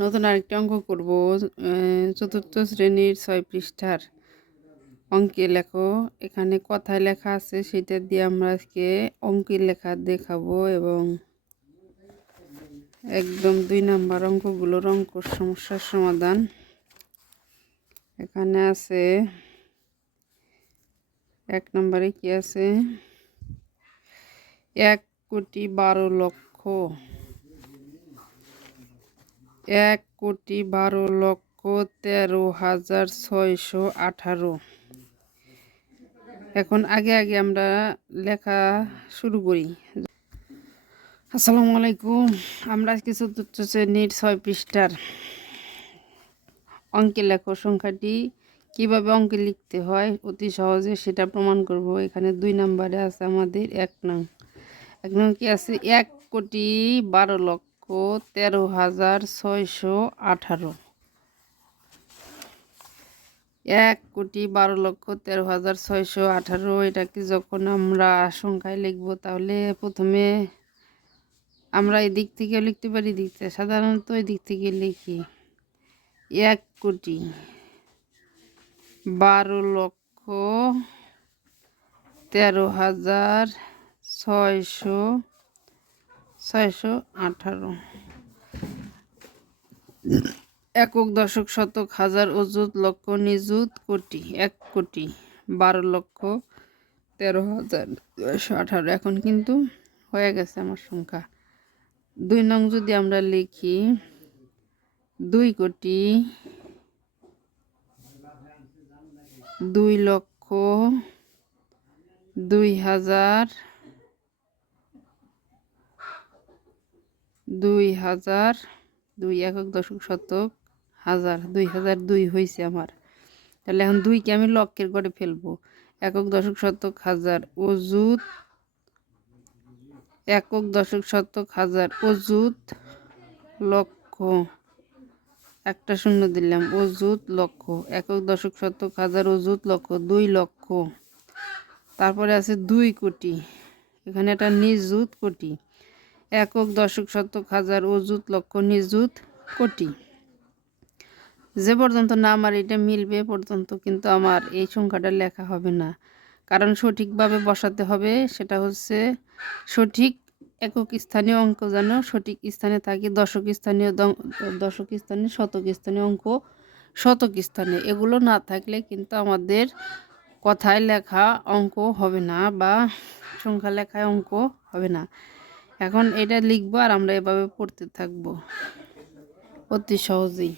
নতুন আরেকটি অঙ্ক করব চতুর্থ শ্রেণির ছয় পৃষ্ঠার অঙ্কে লেখো। এখানে কথায় লেখা আছে, সেটা দিয়ে আমরা আজকে অঙ্কের লেখা দেখাবো এবং একদম দুই নাম্বার অঙ্কগুলোর অঙ্ক সমস্যার সমাধান। এখানে আছে, এক নম্বরে কি আছে? এক কোটি বারো লক্ষ। এক কোটি বারো লক্ষ তেরো হাজার ছয়শো আঠারো। এখন আগে আগে আমরা লেখা শুরু করি। আসসালামু আলাইকুম। আমরা আজকে চতুর্থ শ্রেণির ছয় পৃষ্ঠার অঙ্কে লেখো সংখ্যাটি। কীভাবে অঙ্কে লিখতে হয়? অতি সহজে সেটা প্রমাণ করব। এখানে দুই নম্বরে আছে আমাদের এক নং। এক নং কি আছে? এক কোটি বারো লক্ষ তেরো হাজার ছয়শো আঠারো। এক কোটি বারো লক্ষ তেরো হাজার ছয়শো আঠারো এটাকে যখন আমরা সংখ্যায় লিখব তাহলে প্রথমে আমরা এই দিক থেকে লিখতে পারি দিক থেকে সাধারণত এই দিক থেকে লিখি। এক কোটি বারো লক্ষ তেরো হাজার ছয়শো ছয়শো আঠারো। একক দশক শতক হাজার অযুত লক্ষ, নিযুত কোটি, এক কোটি, বারো লক্ষ, তেরো হাজার দুশো আঠারো। এখন কিন্তু হয়ে গেছে আমার সংখ্যা। দুই নং যদি আমরা লিখি, দুই কোটি, দুই লক্ষ, দুই হাজার দুই হাজার দুই একক দশক শতক হাজার, দুই হাজার দুই হয়েছে আমার। তাহলে এখন দুইকে আমি লক্ষের করে ফেলব। একক দশক শতক হাজার অজুত একক দশক শতক হাজার অজুত লক্ষ। একটা শূন্য দিলাম অজুত লক্ষ, একক দশক শতক হাজার অজুত লক্ষ, দুই লক্ষ। তারপরে আছে দুই কোটি। এখানে একটা নিযুত কোটি। একক দশক শতক হাজার অজুত লক্ষ নিযুত কোটি। যে পর্যন্ত না আমার এটা মিলবে পর্যন্ত কিন্তু আমার এই সংখ্যাটা লেখা হবে না। কারণ সঠিকভাবে বসাতে হবে সেটা হচ্ছে সঠিক একক স্থানীয় অঙ্ক যেন সঠিক স্থানে থাকে, দশক স্থানীয় দশক স্থানে শতক স্থানীয় অঙ্ক, শতক স্থানে। এগুলো না থাকলে কিন্তু আমাদের কথায় লেখা অঙ্ক হবে না বা সংখ্যা লেখায় অঙ্ক হবে না। এখন এটা লিখব আর আমরা এভাবে পড়তে থাকব। অতি সহজেই।